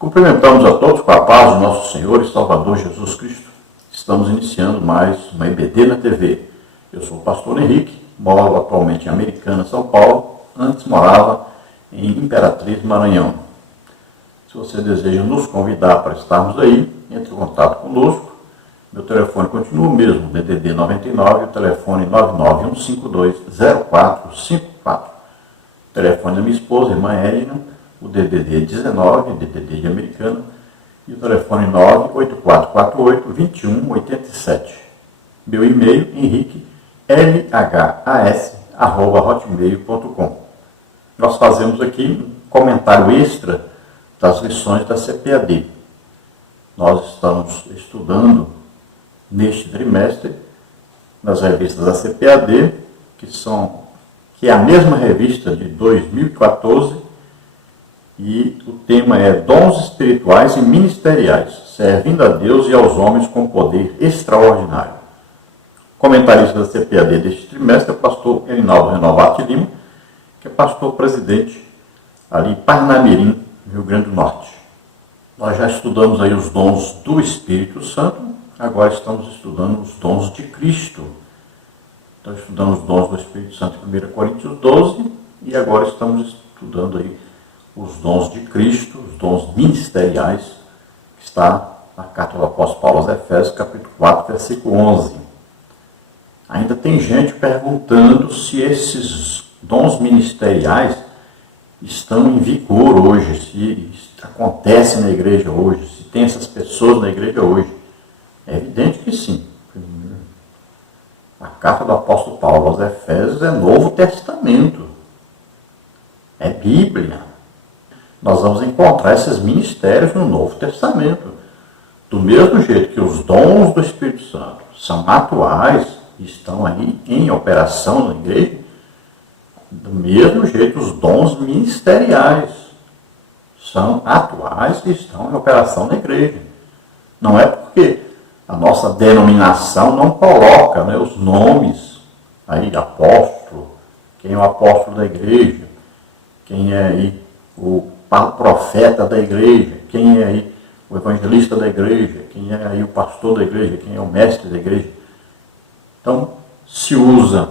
Cumprimentamos a todos com a paz do nosso Senhor e Salvador Jesus Cristo. Estamos iniciando mais uma EBD na TV. Eu sou o pastor Henrique, moro atualmente em Americana, São Paulo. Antes morava em Imperatriz, Maranhão. Se você deseja nos convidar para estarmos aí, entre em contato conosco. Meu telefone continua o mesmo, DDD 99, o telefone 991520454. O telefone da minha esposa, irmã Edna, o DDD 19, DDD de Americana, e o telefone 98448-2187. Meu e-mail, henriquelhas@hotmail.com. Nós fazemos aqui um comentário extra das lições da CPAD. Nós estamos estudando neste trimestre nas revistas da CPAD, que é a mesma revista de 2014, e o tema é Dons Espirituais e Ministeriais, servindo a Deus e aos homens com poder extraordinário. O comentarista da CPAD deste trimestre é o pastor Erinaldo Renovati Lima, que é pastor presidente ali em Parnamirim, Rio Grande do Norte. Nós já estudamos aí os dons do Espírito Santo, agora estamos estudando os dons de Cristo. Então estudamos os dons do Espírito Santo em 1 Coríntios 12 e agora estamos estudando aí os dons de Cristo, os dons ministeriais, que está na carta do apóstolo Paulo aos Efésios, capítulo 4, versículo 11. Ainda tem gente perguntando se esses dons ministeriais estão em vigor hoje, se acontece na igreja hoje, se tem essas pessoas na igreja hoje. É evidente que sim. A carta do apóstolo Paulo aos Efésios é Novo Testamento, é Bíblia. Nós vamos encontrar esses ministérios no Novo Testamento. Do mesmo jeito que os dons do Espírito Santo são atuais, estão aí em operação na igreja, do mesmo jeito os dons ministeriais são atuais e estão em operação na igreja. Não é porque a nossa denominação não coloca, né, os nomes aí, apóstolo, quem é o apóstolo da igreja, quem é aí o profeta da igreja, quem é aí o evangelista da igreja, quem é aí o pastor da igreja, quem é o mestre da igreja. Então, se usa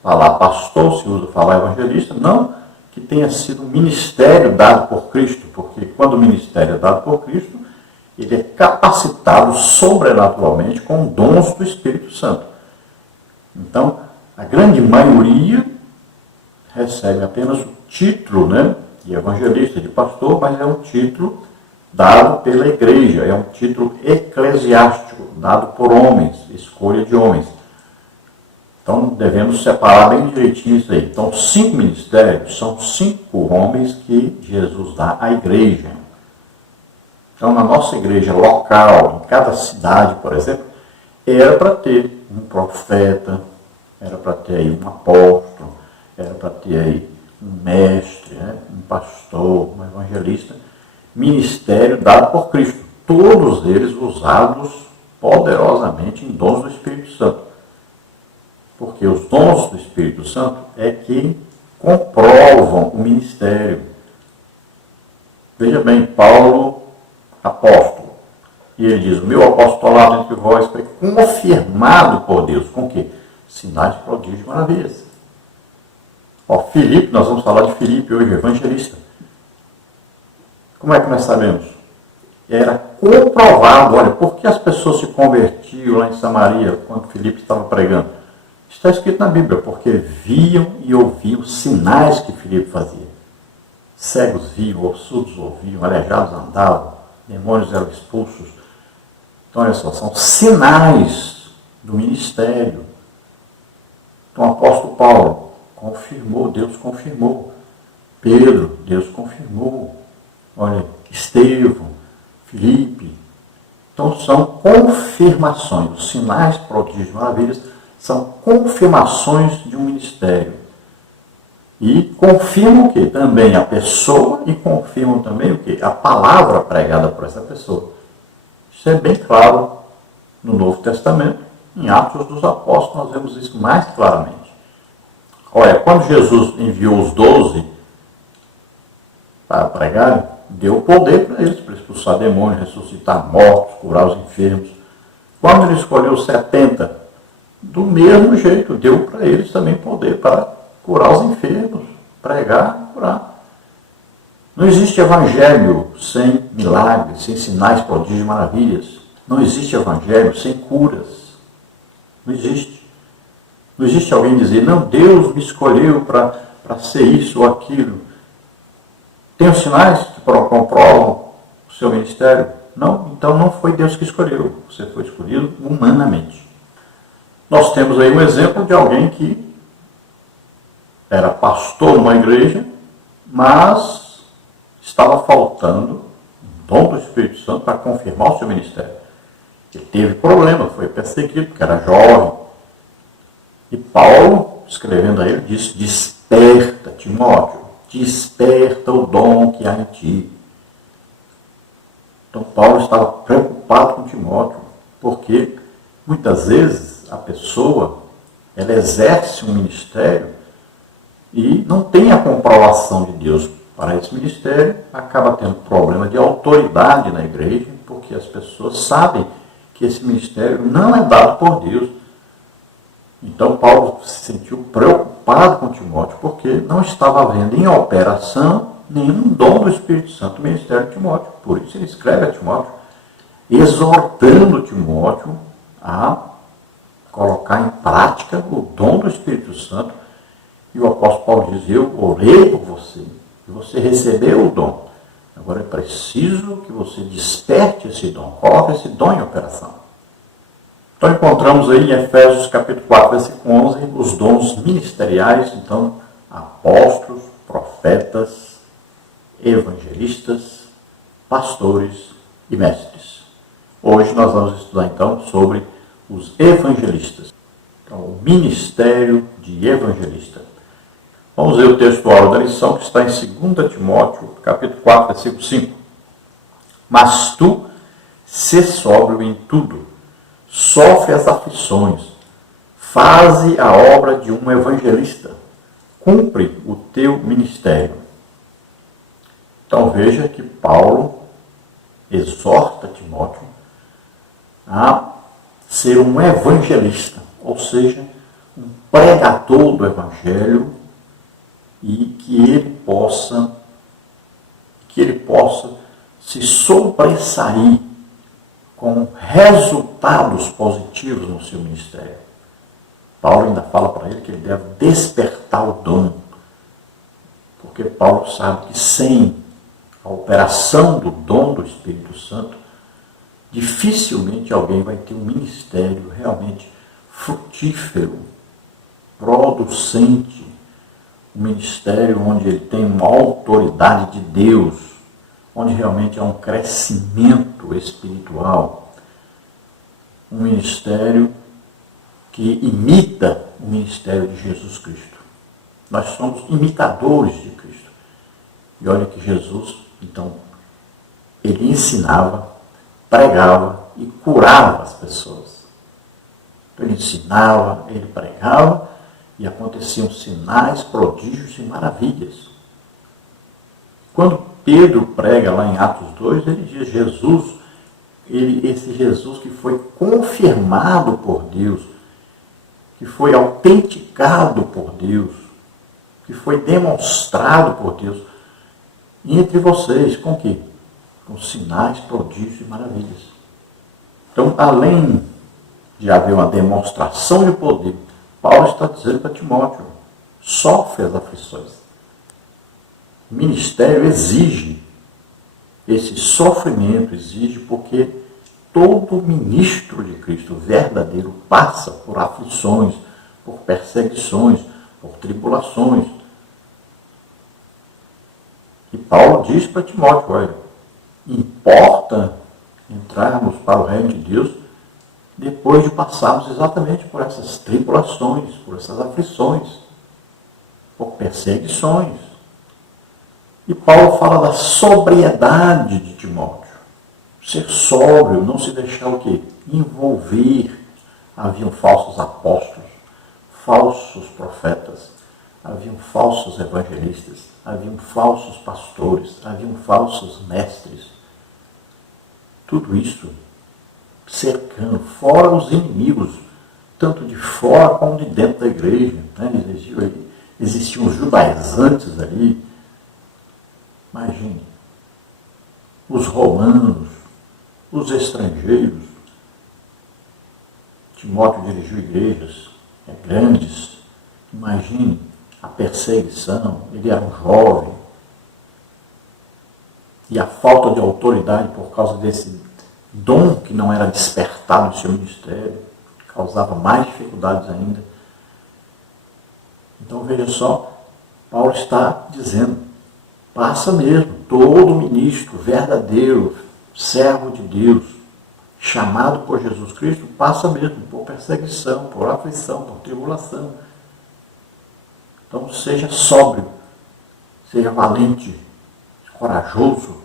falar pastor, se usa falar evangelista, não que tenha sido um ministério dado por Cristo, porque quando o ministério é dado por Cristo, ele é capacitado sobrenaturalmente com dons do Espírito Santo. Então, a grande maioria recebe apenas o título, né, de evangelista, de pastor, mas é um título dado pela igreja, é um título eclesiástico, dado por homens, escolha de homens. Então, devemos separar bem direitinho isso aí. Então, 5 ministérios são 5 homens que Jesus dá à igreja. Então, na nossa igreja local, em cada cidade, por exemplo, era para ter um profeta, era para ter aí um apóstolo, era para ter aí um mestre, né, um pastor, um evangelista, ministério dado por Cristo. Todos eles usados poderosamente em dons do Espírito Santo. Porque os dons do Espírito Santo é que comprovam o ministério. Veja bem, Paulo, apóstolo, e ele diz, o meu apostolado entre vós foi confirmado por Deus. Com o quê? Sinais, prodígios e maravilhas. Filipe, nós vamos falar de Filipe hoje, evangelista. Como é que nós sabemos? Era comprovado, olha, por que as pessoas se convertiam lá em Samaria, quando Filipe estava pregando? Está escrito na Bíblia, porque viam e ouviam sinais que Filipe fazia. Cegos viam, surdos ouviam, aleijados andavam, demônios eram expulsos. Então, olha só, são sinais do ministério. Então, o apóstolo Paulo confirmou, Deus confirmou. Pedro, Deus confirmou. Olha, Estevão, Filipe. Então, são confirmações. Os sinais, prodígios e maravilhas são confirmações de um ministério. E confirmam o quê? Também a pessoa e confirmam também o quê? A palavra pregada por essa pessoa. Isso é bem claro no Novo Testamento. Em Atos dos Apóstolos nós vemos isso mais claramente. Olha, quando Jesus enviou os 12 para pregar, deu poder para eles, para expulsar demônios, ressuscitar mortos, curar os enfermos. Quando ele escolheu 70, do mesmo jeito, deu para eles também poder para curar os enfermos, pregar, curar. Não existe evangelho sem milagres, sem sinais, prodígios e maravilhas. Não existe evangelho sem curas. Não existe. Não existe alguém dizer, não, Deus me escolheu para ser isso ou aquilo. Tem os sinais que comprovam o seu ministério? Não, então não foi Deus que escolheu. Você foi escolhido humanamente. Nós temos aí um exemplo de alguém que era pastor numa igreja, mas estava faltando um dom do Espírito Santo para confirmar o seu ministério. Ele teve problema, foi perseguido, porque era jovem. E Paulo, escrevendo a ele, disse, desperta, Timóteo, desperta o dom que há em ti. Então Paulo estava preocupado com Timóteo, porque muitas vezes a pessoa, ela exerce um ministério e não tem a comprovação de Deus para esse ministério, acaba tendo problema de autoridade na igreja, porque as pessoas sabem que esse ministério não é dado por Deus. Então Paulo se sentiu preocupado com Timóteo, porque não estava havendo em operação nenhum dom do Espírito Santo no ministério de Timóteo. Por isso ele escreve a Timóteo, exortando Timóteo a colocar em prática o dom do Espírito Santo. E o apóstolo Paulo diz, eu orei por você, e você recebeu o dom. Agora é preciso que você desperte esse dom, coloque esse dom em operação. Então encontramos aí em Efésios capítulo 4, versículo 11, os dons ministeriais, então, apóstolos, profetas, evangelistas, pastores e mestres. Hoje nós vamos estudar então sobre os evangelistas. Então, o ministério de evangelista. Vamos ver o texto da lição que está em 2 Timóteo, capítulo 4, versículo 5. Mas tu, sê sóbrio em tudo, sofre as aflições, faze a obra de um evangelista, cumpre o teu ministério. Então veja que Paulo exorta Timóteo a ser um evangelista, ou seja, um pregador do evangelho, e que ele possa se sobressair com resultados positivos no seu ministério. Paulo ainda fala para ele que ele deve despertar o dom, porque Paulo sabe que sem a operação do dom do Espírito Santo, dificilmente alguém vai ter um ministério realmente frutífero, producente, um ministério onde ele tem uma autoridade de Deus, onde realmente há um crescimento espiritual, um ministério que imita o ministério de Jesus Cristo. Nós somos imitadores de Cristo. E olha que Jesus, então, ele ensinava, pregava e curava as pessoas. Então, ele ensinava, ele pregava, e aconteciam sinais, prodígios e maravilhas. Quando Pedro prega lá em Atos 2, ele diz Jesus, esse Jesus que foi confirmado por Deus, que foi autenticado por Deus, que foi demonstrado por Deus, e entre vocês, com o quê? Com sinais, prodígios e maravilhas. Então, além de haver uma demonstração de poder, Paulo está dizendo para Timóteo, sofre as aflições. O ministério exige esse sofrimento, exige porque todo ministro de Cristo verdadeiro passa por aflições, por perseguições, por tribulações. E Paulo diz para Timóteo, olha, importa entrarmos para o reino de Deus depois de passarmos exatamente por essas tribulações, por essas aflições, por perseguições. E Paulo fala da sobriedade de Timóteo. Ser sóbrio, não se deixar o quê? Envolver. Haviam falsos apóstolos, falsos profetas, haviam falsos evangelistas, haviam falsos pastores, haviam falsos mestres. Tudo isso cercando, fora os inimigos, tanto de fora como de dentro da igreja. Né? Existiam os judaizantes ali. Imagine, os romanos, os estrangeiros. Timóteo dirigiu igrejas grandes. Imagine a perseguição, ele era um jovem. E a falta de autoridade por causa desse dom que não era despertado no seu ministério, causava mais dificuldades ainda. Então veja só, Paulo está dizendo, passa mesmo, todo ministro verdadeiro, servo de Deus, chamado por Jesus Cristo, passa mesmo por perseguição, por aflição, por tribulação. Então seja sóbrio, seja valente, corajoso,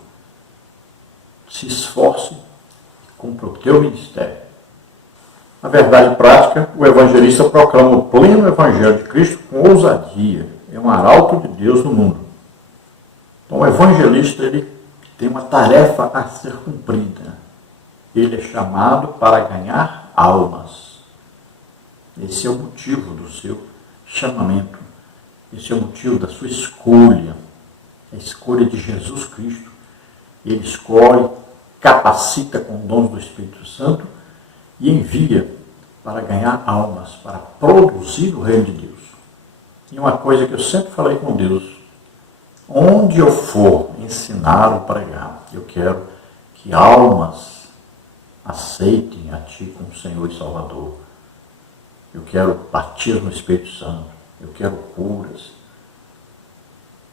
se esforce e cumpra o teu ministério. Na verdade prática, o evangelista proclama o pleno evangelho de Cristo com ousadia. É um arauto de Deus no mundo. Então o evangelista ele tem uma tarefa a ser cumprida. Ele é chamado para ganhar almas. Esse é o motivo do seu chamamento. Esse é o motivo da sua escolha. A escolha de Jesus Cristo. Ele escolhe, capacita com dons do Espírito Santo e envia para ganhar almas, para produzir o reino de Deus. E uma coisa que eu sempre falei com Deus, onde eu for ensinar ou pregar, eu quero que almas aceitem a Ti como Senhor e Salvador. Eu quero batismo no Espírito Santo, eu quero curas,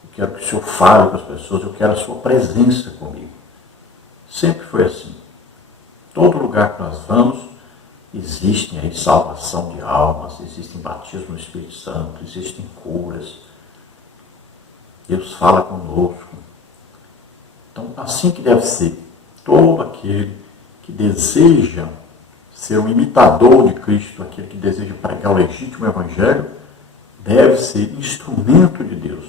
eu quero que o Senhor fale com as pessoas, eu quero a Sua presença comigo. Sempre foi assim. Todo lugar que nós vamos, existem aí salvação de almas, existem batismo no Espírito Santo, existem curas. Deus fala conosco. Então, assim que deve ser. Todo aquele que deseja ser um imitador de Cristo, aquele que deseja pregar o legítimo Evangelho, deve ser instrumento de Deus,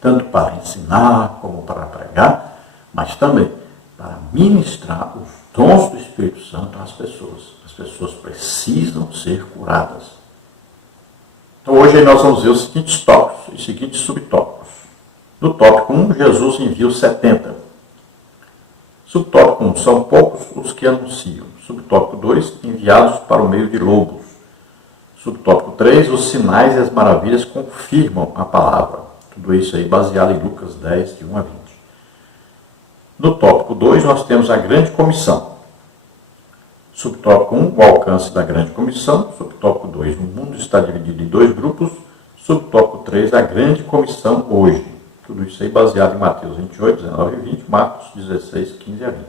tanto para ensinar como para pregar, mas também para ministrar os dons do Espírito Santo às pessoas. As pessoas precisam ser curadas. Então hoje nós vamos ver os seguintes tópicos, os seguintes subtópicos. No tópico 1, Jesus envia os 70. Subtópico 1, são poucos os que anunciam. Subtópico 2, enviados para o meio de lobos. Subtópico 3, os sinais e as maravilhas confirmam a palavra. Tudo isso aí baseado em Lucas 10, de 1 a 20. No tópico 2, nós temos a grande comissão. Subtópico 1, o alcance da grande comissão. Subtópico 2, o mundo está dividido em 2 grupos. Subtópico 3, a grande comissão hoje. Tudo isso aí baseado em Mateus 28, 19 e 20, Marcos 16, 15 a 20.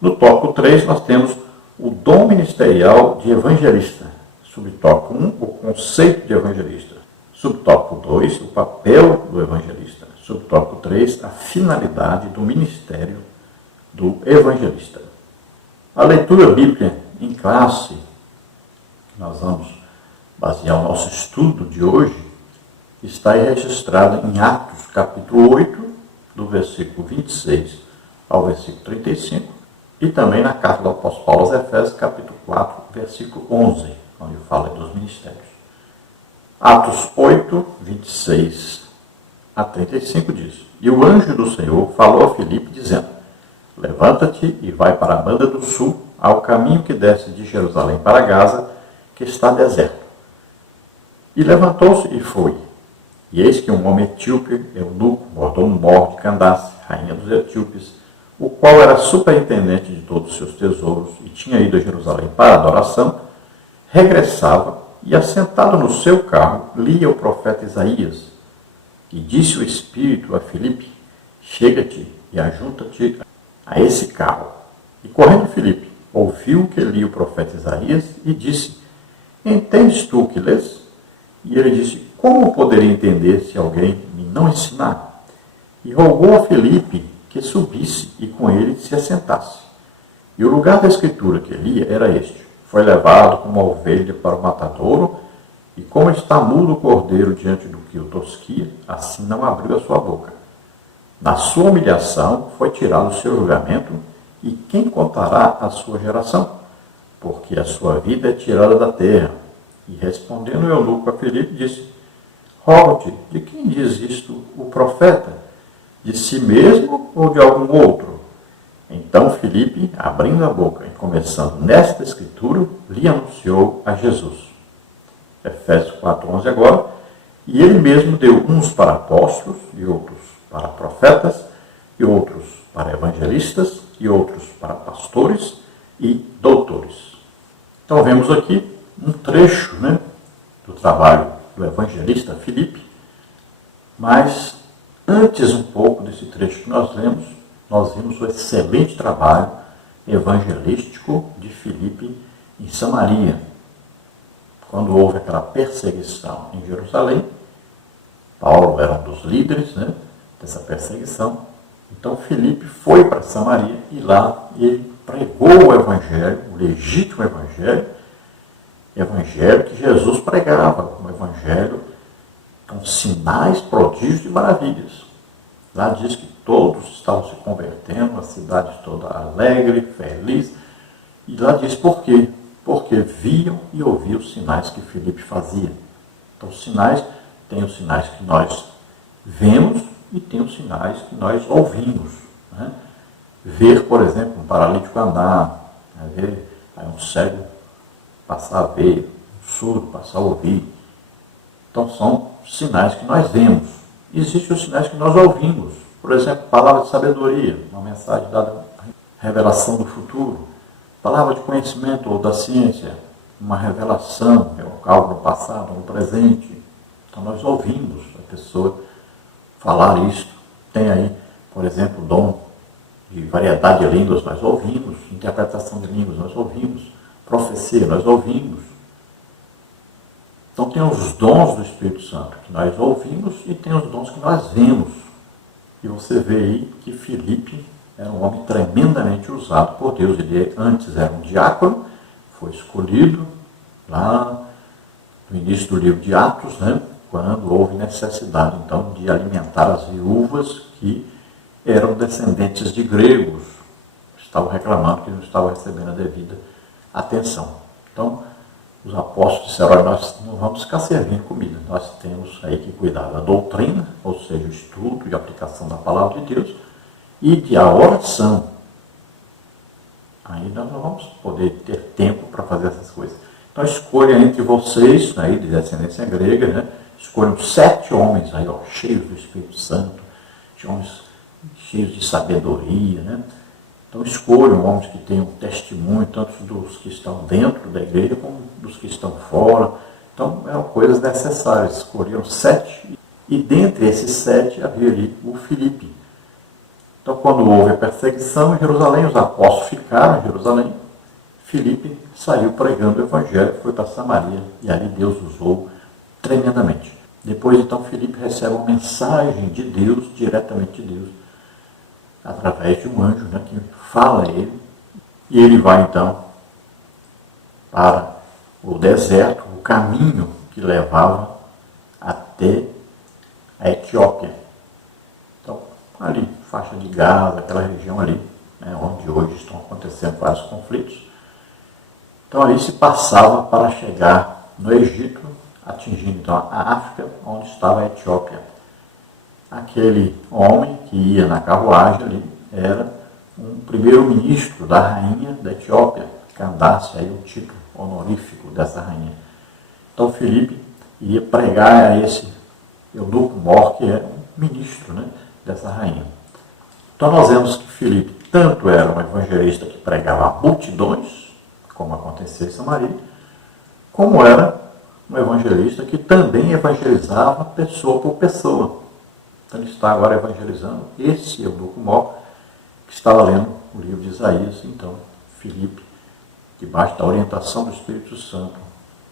No tópico 3, nós temos o dom ministerial de evangelista. Subtópico 1, o conceito de evangelista. Subtópico 2, o papel do evangelista. Subtópico 3, a finalidade do ministério do evangelista. A leitura bíblica em classe, nós vamos basear o nosso estudo de hoje, está registrada em Atos, capítulo 8, do versículo 26 ao versículo 35, e também na carta do apóstolo Paulo aos Efésios, capítulo 4, versículo 11, onde fala dos ministérios. Atos 8, 26 a 35 diz: E o anjo do Senhor falou a Filipe, dizendo: Levanta-te e vai para a banda do sul, ao caminho que desce de Jerusalém para Gaza, que está deserto. E levantou-se e foi. E eis que um homem etíope, eunuco, mordomo-mor de Candace, rainha dos etíopes, o qual era superintendente de todos os seus tesouros e tinha ido a Jerusalém para adoração, regressava e, assentado no seu carro, lia o profeta Isaías. E disse o Espírito a Filipe: Chega-te e ajunta-te a esse carro. E correndo Filipe, ouviu que lia o profeta Isaías e disse: Entendes tu o que lês? E ele disse: Como poderia entender se alguém me não ensinar? E rogou a Filipe que subisse e com ele se assentasse. E o lugar da escritura que lia era este: Foi levado como uma ovelha para o matadouro, E como está mudo o cordeiro diante do que o tosquia, assim não abriu a sua boca. Na sua humilhação foi tirado o seu julgamento, e quem contará a sua geração? Porque a sua vida é tirada da terra. E respondendo o eunuco a Filipe, disse: Rogo-te, de quem diz isto o profeta? De si mesmo ou de algum outro? Então Filipe, abrindo a boca e começando nesta escritura, lhe anunciou a Jesus. Efésios 4:11 agora. E ele mesmo deu uns para apóstolos, e outros para profetas, e outros para evangelistas, e outros para pastores e doutores. Então vemos aqui um trecho, do trabalho do evangelista Filipe, mas antes um pouco desse trecho que nós lemos, nós vimos o excelente trabalho evangelístico de Filipe em Samaria. Quando houve aquela perseguição em Jerusalém, Paulo era um dos líderes dessa perseguição. Então Filipe foi para Samaria e lá ele pregou o evangelho, o legítimo evangelho que Jesus pregava, um evangelho com sinais, prodígios e maravilhas. Lá diz que todos estavam se convertendo, a cidade toda alegre, feliz. E lá diz por quê? Porque viam e ouviam os sinais que Filipe fazia. Então, os sinais, tem os sinais que nós vemos e tem os sinais que nós ouvimos. Ver, por exemplo, um paralítico andar, ver aí um cego passar a ver, um surdo passar a ouvir. Então, são sinais que nós vemos. Existem os sinais que nós ouvimos. Por exemplo, palavra de sabedoria, uma mensagem dada, revelação do futuro. Palavra de conhecimento ou da ciência, uma revelação, algo no passado, no presente. Então nós ouvimos a pessoa falar isso. Tem aí, por exemplo, dom de variedade de línguas, nós ouvimos. Interpretação de línguas, nós ouvimos. Profecia, nós ouvimos. Então tem os dons do Espírito Santo que nós ouvimos e tem os dons que nós vemos. E você vê aí que Filipe era um homem tremendamente usado por Deus. Ele antes era um diácono, foi escolhido lá no início do livro de Atos, quando houve necessidade, então, de alimentar as viúvas que eram descendentes de gregos. Estavam reclamando que não estavam recebendo a devida atenção. Então, os apóstolos disseram: olha, nós não vamos ficar servindo comida, nós temos aí que cuidar da doutrina, ou seja, o estudo e aplicação da palavra de Deus, e de a oração. Aí nós não vamos poder ter tempo para fazer essas coisas. Então escolha entre vocês, aí, de descendência grega, escolham 7 homens aí, cheios do Espírito Santo, homens cheios de sabedoria, Então escolham homens que tenham testemunho, tanto dos que estão dentro da igreja como dos que estão fora. Então eram coisas necessárias. Escolheram 7, e dentre esses 7 havia ali o Filipe. Então quando houve a perseguição em Jerusalém, os apóstolos ficaram em Jerusalém. Filipe saiu pregando o evangelho, foi para Samaria, e ali Deus usou tremendamente. Depois então Filipe recebe uma mensagem de Deus, diretamente de Deus, através de um anjo que fala a ele, e ele vai então para o deserto, o caminho que levava até a Etiópia. Então, ali, faixa de Gaza, aquela região ali, onde hoje estão acontecendo vários conflitos. Então, aí se passava para chegar no Egito, atingindo então a África, onde estava a Etiópia. Aquele homem que ia na carruagem ali era um primeiro-ministro da rainha da Etiópia, Candace, aí o título honorífico dessa rainha. Então Filipe ia pregar a esse eunuco mor, que era um ministro dessa rainha. Então nós vemos que Filipe tanto era um evangelista que pregava a multidões, como aconteceu em Samaria, como era um evangelista que também evangelizava pessoa por pessoa. Então ele está agora evangelizando esse eunuco mor, que estava lendo o livro de Isaías. Então Filipe, debaixo da orientação do Espírito Santo,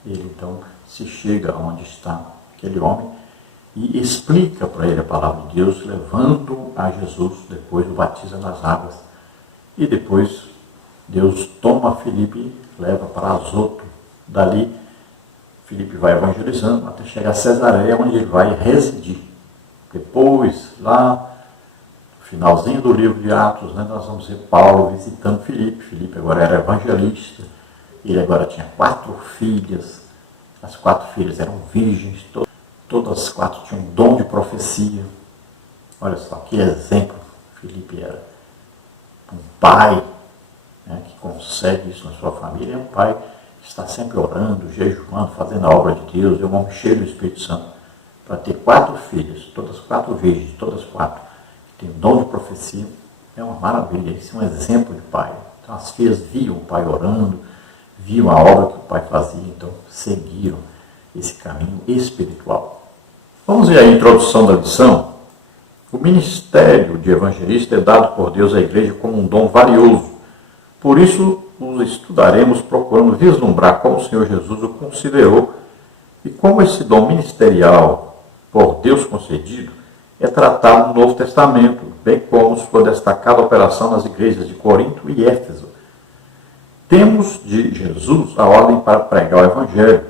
ele então se chega onde está aquele homem e explica para ele a palavra de Deus, levando a Jesus, depois o batiza nas águas. E depois Deus toma Filipe e leva para Azoto. Dali, Filipe vai evangelizando até chegar a Cesareia, onde ele vai residir. Depois, lá no finalzinho do livro de Atos, né, nós vamos ver Paulo visitando Filipe. Filipe agora era evangelista, ele agora tinha 4 filhas, as 4 filhas eram virgens, todas as 4 tinham um dom de profecia. Olha só que exemplo Filipe era. Um pai, né, que consegue isso na sua família, é um pai que está sempre orando, jejuando, fazendo a obra de Deus, é um homem cheio do Espírito Santo. Para ter 4 filhas, todas 4 virgens, todas 4, que têm dom de profecia, é uma maravilha. Isso é um exemplo de pai. Então as filhas viam o pai orando, viam a obra que o pai fazia, então seguiram esse caminho espiritual. Vamos ver a introdução da lição. O ministério de evangelista é dado por Deus à igreja como um dom valioso. Por isso, os estudaremos procurando vislumbrar como o Senhor Jesus o considerou e como esse dom ministerial, por Deus concedido, é tratado no Novo Testamento, bem como sua destacada operação nas igrejas de Corinto e Éfeso. Temos de Jesus a ordem para pregar o Evangelho,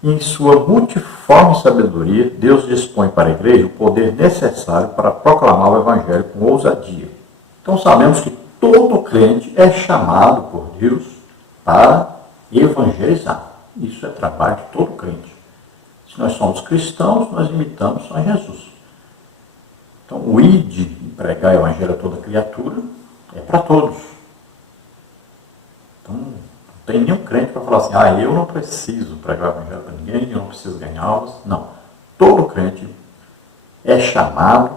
e em sua multiforme sabedoria, Deus dispõe para a igreja o poder necessário para proclamar o Evangelho com ousadia. Então sabemos que todo crente é chamado por Deus para evangelizar. Isso é trabalho de todo crente. Se nós somos cristãos, nós imitamos a Jesus. Então o ide, pregar o Evangelho a toda criatura, é para todos. Então, não tem nenhum crente para falar assim, eu não preciso pregar o Evangelho para ninguém, eu não preciso ganhar almas. Não. Todo crente é chamado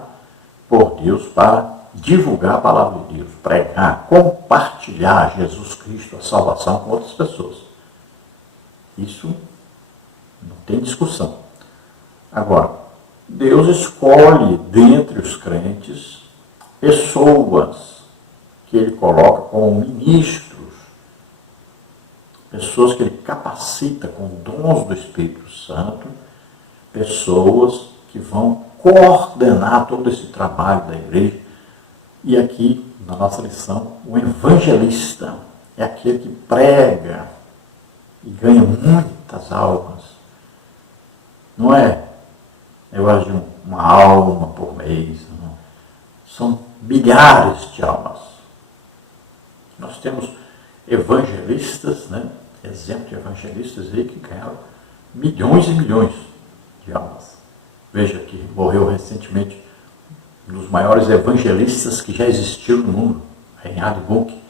por Deus para divulgar a palavra de Deus, pregar, compartilhar Jesus Cristo, a salvação com outras pessoas. Isso não tem discussão. Agora, Deus escolhe dentre os crentes pessoas que Ele coloca como ministros, pessoas que Ele capacita com dons do Espírito Santo, pessoas que vão coordenar todo esse trabalho da igreja. E aqui, na nossa lição, o evangelista é aquele que prega e ganha muitas almas. Não é negócio de uma alma por mês. Não. São milhares de almas. Nós temos evangelistas, né? Exemplo de evangelistas aí que ganharam milhões e milhões de almas. Veja que morreu recentemente um dos maiores evangelistas que já existiu no mundo, Reinhard Bonk,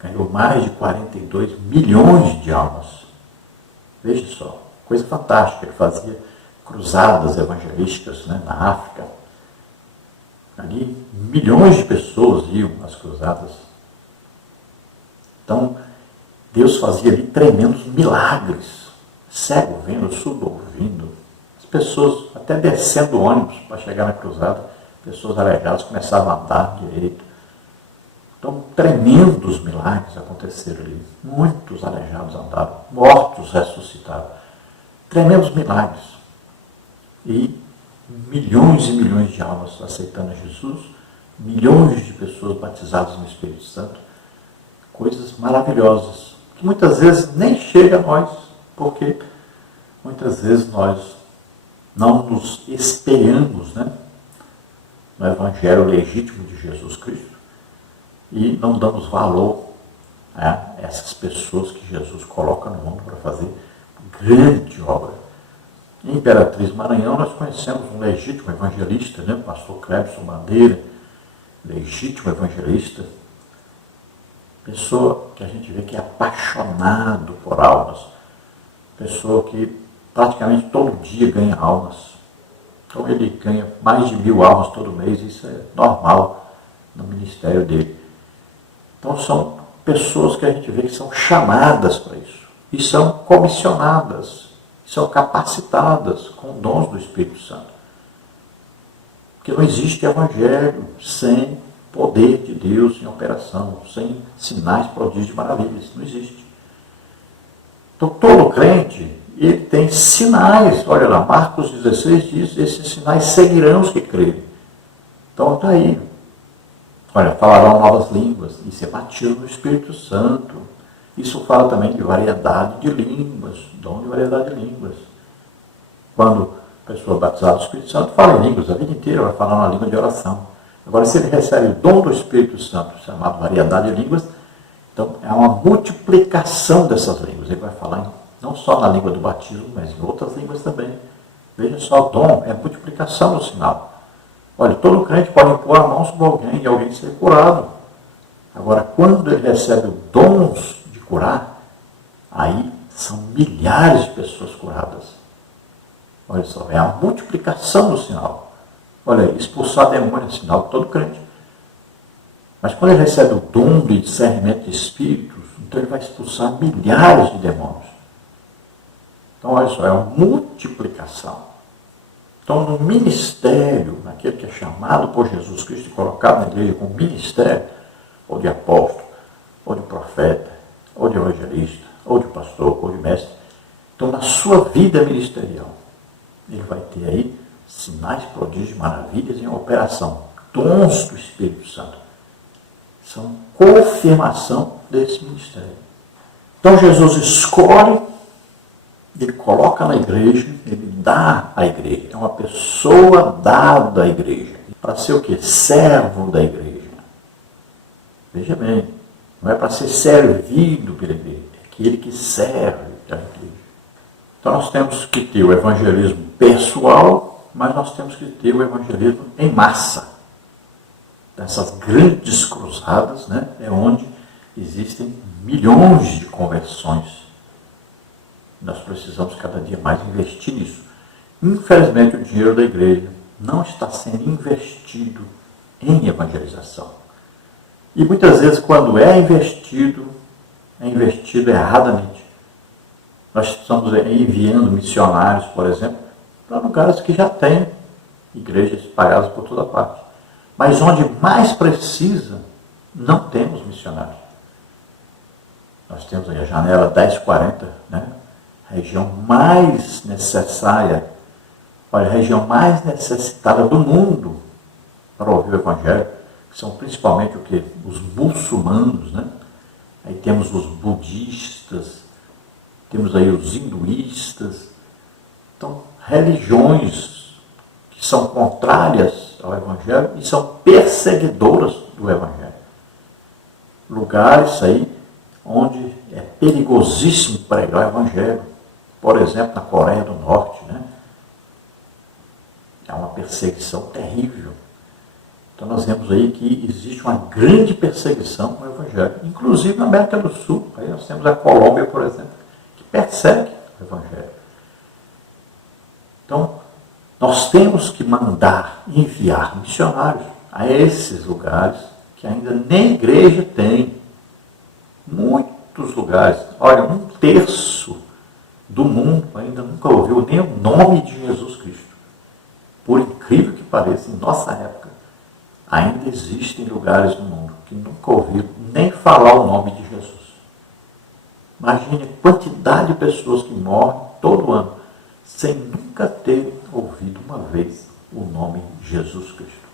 ganhou mais de 42 milhões de almas. Veja só, coisa fantástica. Ele fazia cruzadas evangelísticas, né, na África. Ali, milhões de pessoas iam às cruzadas. Então, Deus fazia ali tremendos milagres. Cego vendo, surdo ouvindo. As pessoas, até descendo do ônibus para chegar na cruzada, pessoas aleijadas começavam a andar direito. Então, tremendos milagres aconteceram ali. Muitos aleijados andaram, mortos ressuscitaram. Tremendos milagres. E milhões e milhões de almas aceitando a Jesus, milhões de pessoas batizadas no Espírito Santo. Coisas maravilhosas, que muitas vezes nem chega a nós, porque muitas vezes nós não nos espelhamos, né, no Evangelho legítimo de Jesus Cristo e não damos valor a essas pessoas que Jesus coloca no mundo para fazer grande obra. Em Imperatriz Maranhão nós conhecemos um legítimo evangelista, né, o pastor Clebson Bandeira, legítimo evangelista, pessoa que a gente vê que é apaixonado por almas, pessoa que praticamente todo dia ganha almas. Então ele ganha mais de 1000 almas todo mês, isso é normal no ministério dele. Então são pessoas que a gente vê que são chamadas para isso, e são comissionadas, são capacitadas com dons do Espírito Santo. Porque não existe evangelho sem poder de Deus em operação, sem sinais, prodígios e maravilhas. Não existe. Então, todo crente, ele tem sinais. Olha lá, Marcos 16 diz, esses sinais seguirão os que crerem. Então, está aí. Olha, falarão novas línguas e ser batido no Espírito Santo. Isso fala também de variedade de línguas, dom de variedade de línguas. Quando a pessoa batizada do Espírito Santo fala em línguas, a vida inteira vai falar uma língua de oração. Agora, se ele recebe o dom do Espírito Santo, chamado variedade de línguas, então é uma multiplicação dessas línguas. Ele vai falar não só na língua do batismo, mas em outras línguas também. Veja só, o dom é multiplicação no sinal. Olha, todo crente pode impor a mão sobre alguém e alguém ser curado. Agora, quando ele recebe os dons de curar, aí são milhares de pessoas curadas. Olha só, é a multiplicação do sinal. Olha, expulsar demônio é sinal de todo crente. Mas quando ele recebe o dom de discernimento de espíritos, então ele vai expulsar milhares de demônios. Então, olha só, é uma multiplicação. Então, no ministério, naquele que é chamado por Jesus Cristo e colocado na igreja como ministério, ou de apóstolo, ou de profeta, ou de evangelista, ou de pastor, ou de mestre, então, na sua vida ministerial, ele vai ter aí sinais, prodígios, maravilhas em operação. Dons do Espírito Santo. São confirmação desse ministério. Então, Jesus escolhe, ele coloca na igreja, ele dá à igreja. É uma pessoa dada à igreja. Para ser o quê? Servo da igreja. Veja bem, não é para ser servido pela igreja, é aquele que serve a igreja. Então nós temos que ter o evangelismo pessoal, mas nós temos que ter o evangelismo em massa. Essas grandes cruzadas, né, é onde existem milhões de conversões. Nós precisamos cada dia mais investir nisso. Infelizmente, o dinheiro da igreja não está sendo investido em evangelização. E muitas vezes, quando é investido erradamente. Nós estamos enviando missionários, por exemplo, para lugares que já têm igrejas espalhadas por toda parte. Mas onde mais precisa, não temos missionários. Nós temos aí a janela 1040, né? A região mais necessária, olha, a região mais necessitada do mundo para ouvir o Evangelho, que são principalmente o quê? Os muçulmanos, né? Aí temos os budistas, temos aí os hinduístas. Então, religiões que são contrárias ao Evangelho e são perseguidoras do Evangelho. Lugares aí onde é perigosíssimo pregar o Evangelho. Por exemplo, na Coreia do Norte, né? É uma perseguição terrível. Então nós vemos aí que existe uma grande perseguição no Evangelho. Inclusive na América do Sul. Aí nós temos a Colômbia, por exemplo, que persegue o Evangelho. Então, nós temos que enviar missionários a esses lugares que ainda nem igreja tem. Muitos lugares. Olha, 1/3 do mundo ainda nunca ouviu nem o nome de Jesus Cristo. Por incrível que pareça, em nossa época, ainda existem lugares no mundo que nunca ouviram nem falar o nome de Jesus. Imagine a quantidade de pessoas que morrem todo ano sem nunca ter ouvido uma vez o nome de Jesus Cristo.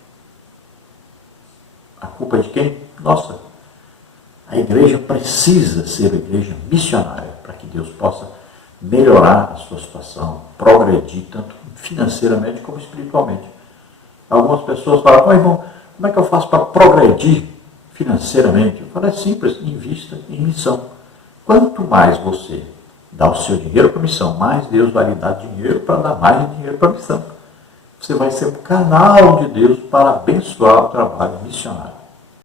A culpa é de quem? Nossa. A igreja precisa ser a igreja missionária para que Deus possa melhorar a sua situação, progredir tanto financeiramente como espiritualmente. Algumas pessoas falam, irmão, como é que eu faço para progredir financeiramente? Eu falo, é simples, invista em missão. Quanto mais você dá o seu dinheiro para a missão, mais Deus vai lhe dar dinheiro para dar mais dinheiro para a missão. Você vai ser um canal de Deus para abençoar o trabalho missionário.